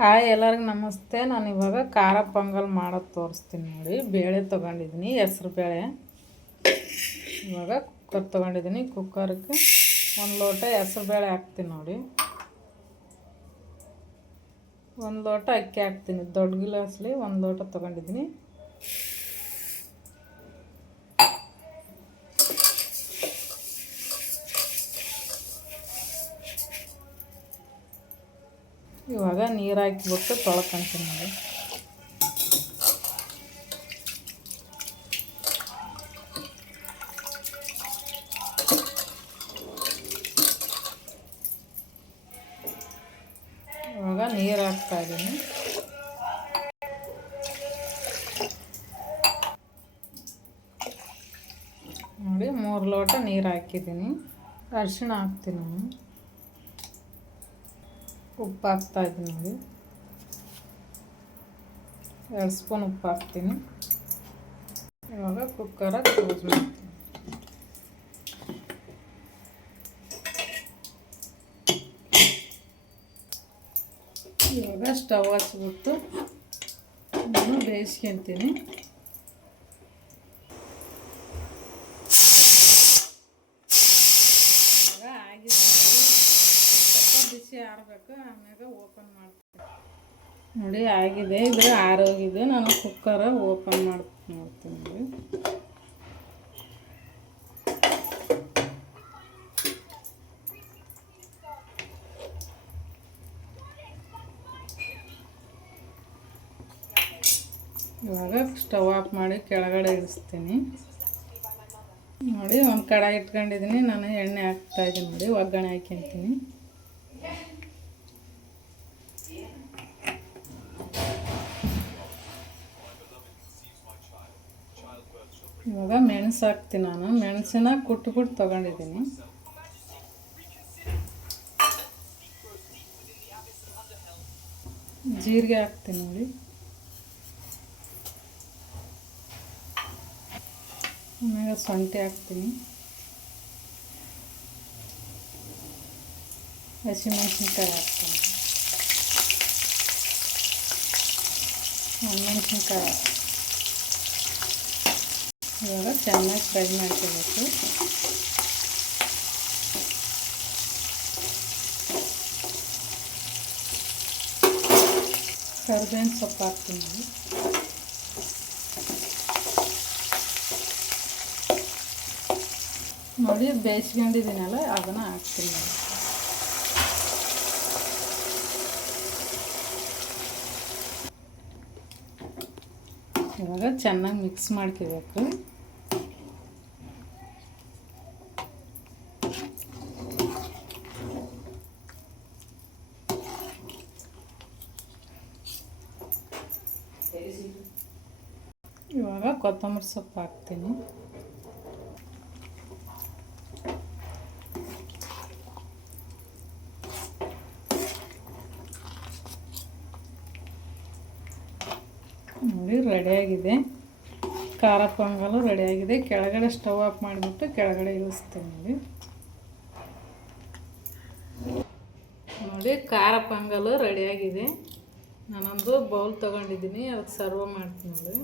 Hi ಎಲ್ಲರಿಗೂ ನಮಸ್ತೆ. ನಾನು ಇವಾಗ ಖಾರ ಪೊಂಗಲ್ ಮಾಡೋದು ತೋರಿಸ್ತೀನಿ ನೋಡಿ. ಬೇಳೆ ತೊಗೊಂಡಿದ್ದೀನಿ, ಹೆಸ್ರು ಬೇಳೆ. ಇವಾಗ ಕುಕ್ಕರ್ ತೊಗೊಂಡಿದ್ದೀನಿ. ಕುಕ್ಕರ್ಗೆ 1 ಲೋಟ ಹೆಸ್ರು ಬೇಳೆ ಹಾಕ್ತೀನಿ ನೋಡಿ. 1 ಲೋಟ ಅಕ್ಕಿ ಹಾಕ್ತೀನಿ. ದೊಡ್ಡ ಗ್ಲಾಸ್ಲಿ 1 ಲೋಟ ತೊಗೊಂಡಿದ್ದೀನಿ. ಇವಾಗ ನೀರು ಹಾಕಿಬಿಟ್ಟು ತೊಳ್ಕೊಂತೀನಿ ನೋಡಿ. ಇವಾಗ ನೀರು ಹಾಕ್ತಾಯಿದ್ದೀನಿ. ನೋಡಿ 3 ಲೋಟ ನೀರು ಹಾಕಿದ್ದೀನಿ. ಅರಿಶಿಣ ಹಾಕ್ತೀನಿ ನಾನು. ಉಪ್ಪು ಹಾಕ್ತಾಯಿದ್ದೀನಿ ನೋಡಿ. 2 ಸ್ಪೂನ್ ಉಪ್ಪು ಹಾಕ್ತೀನಿ. ಇವಾಗ ಕುಕ್ಕರ ಕ್ಲೋಸ್ ಮಾಡ್ತೀನಿ. ಇವಾಗ ಸ್ಟವ್ ಹಚ್ಬಿಟ್ಟು ನಾನು ಬೇಯಿಸ್ಕೊತೀನಿ. ಇವಾಗ ಆಗಿದೆ ಸ್ವಲ್ಪ ಬಿಸಿ ಆರಬೇಕು, ಆಮೇಲೆ ಓಪನ್ ಮಾಡ್ತೀನಿ ನೋಡಿ. ಆಗಿದೆ, ಇದು ಆರೋಗಿದೆ. ನಾನು ಕುಕ್ಕರ ಓಪನ್ ನೋಡ್ತೀನಿ ನೋಡಿ. ಇವಾಗ ಸ್ಟವ್ ಆಫ್ ಮಾಡಿ ಕೆಳಗಡೆ ಇಳಿಸ್ತೀನಿ ನೋಡಿ. ಒಂದು ಕಡಾಯಿ ಇಟ್ಕೊಂಡಿದ್ದೀನಿ. ನಾನು ಎಣ್ಣೆ ಹಾಕ್ತಾಯಿದ್ದೀನಿ ನೋಡಿ. ಒಗ್ಗರಣೆ ಹಾಕ್ಯಂತೀನಿ. ಇವಾಗ ಮೆಣಸು ಹಾಕ್ತೀನಿ. ನಾನು ಮೆಣಸಿನ ಕುಟ್ಬಿಟ್ಟು ತೊಗೊಂಡಿದ್ದೀನಿ. ಜೀರಿಗೆ ಹಾಕ್ತೀನಿ ನೋಡಿ. ಆಮೇಲೆ ಶುಂಠಿ ಹಾಕ್ತೀನಿ. ಹಸಿಮೆಣ್ಸಿನ್ಕಾಯಿ ಹಾಕ್ತೀನಿ. ಮೆಣಸಿನ್ಕಾಯಿ ಹಾಕ್ತೀನಿ. ಇವಾಗ ಚೆನ್ನಾಗಿ ಫ್ರೈ ಮಾಡ್ಕೋಬೇಕು. ಕರಿಬೇವಿನ ಸೊಪ್ಪು ಹಾಕ್ತೀನಿ ನೋಡಿ. ಬೇಯಿಸ್ಕೊಂಡಿದ್ದೀನಲ್ಲ ಅದನ್ನು ಹಾಕ್ತೀನಿ. ಇವಾಗ ಚೆನ್ನಾಗಿ ಮಿಕ್ಸ್ ಮಾಡ್ಕೋಬೇಕು. ಇವಾಗ ಕೊತ್ತಂಬರಿ ಸೊಪ್ಪು ಹಾಕ್ತೀನಿ. ನೋಡಿ ರೆಡಿಯಾಗಿದೆ. ಖಾರ ಪೊಂಗಲು ರೆಡಿಯಾಗಿದೆ. ಕೆಳಗಡೆ ಸ್ಟವ್ ಆಫ್ ಮಾಡಿಬಿಟ್ಟು ಕೆಳಗಡೆ ಇಳಿಸ್ತೀನಿ ನೋಡಿ. ಖಾರ ಪೊಂಗಲು ರೆಡಿಯಾಗಿದೆ. ನಾನೊಂದು ಬೌಲ್ ತೊಗೊಂಡಿದ್ದೀನಿ, ಅದಕ್ಕೆ ಸರ್ವ್ ಮಾಡ್ತೀನಿ ನೋಡಿ.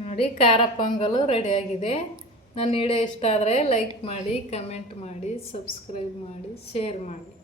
ನೋಡಿ ಖಾರ ಪೊಂಗಲು ರೆಡಿಯಾಗಿದೆ. ನನ್ನ ವಿಡಿಯೋ ಇಷ್ಟ ಆದರೆ ಲೈಕ್ ಮಾಡಿ, ಕಮೆಂಟ್ ಮಾಡಿ, ಸಬ್ಸ್ಕ್ರೈಬ್ ಮಾಡಿ, ಶೇರ್ ಮಾಡಿ.